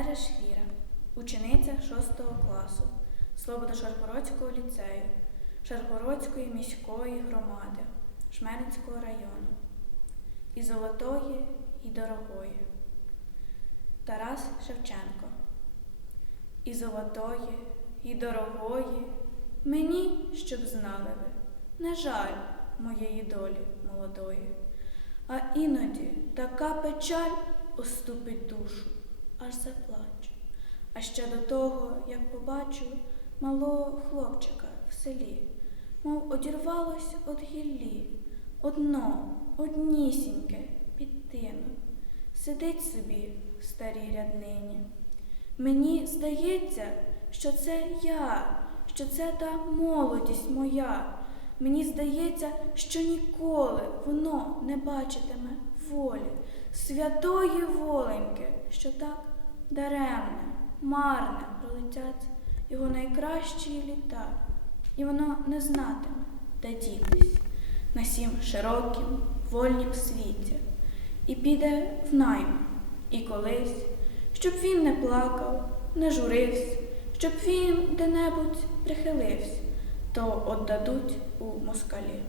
Ереш Віра, учениця 6 класу Слободо-Шаргородського ліцею, Шаргородської міської громади Жменицького району. І золотої, і дорогої. Тарас Шевченко. І золотої, і дорогої, мені, щоб знали ви, не жаль моєї долі молодої. А іноді така печаль оступить душу, аж заплачу. А ще до того, як побачу малого хлопчика в селі, мов одірвалось од гіллі, одно, однісіньке під тином, сидить собі в старій ряднині. Мені здається, що це я, що це та молодість моя. Мені здається, що ніколи воно не бачитиме волі, святої воленьки, що так даремне, марне пролетять його найкращі літа, і воно не знатиме, де дітись на сім широкім, вольнім світі, і піде в найм, і колись, щоб він не плакав, не журився, щоб він де-небудь прихилився, то отдадуть у москалі.